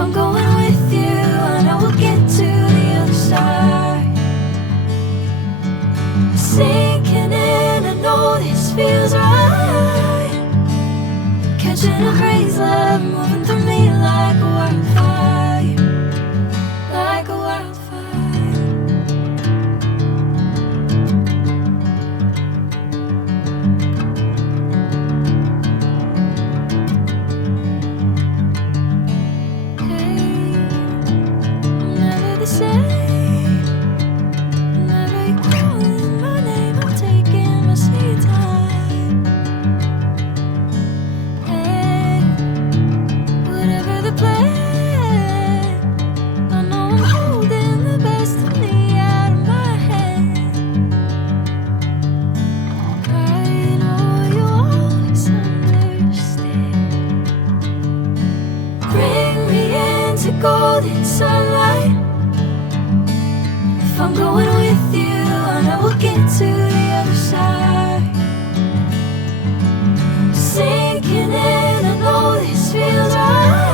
I'm going with you, I know we'll get to the other side. Sinking in, I know this feels right. Catching a crazy love, moving through me like a wildfire, like a wildfire. Golden sunlight. If I'm going with you, I know we'll get to the other side. Sinking in, I know this feels right.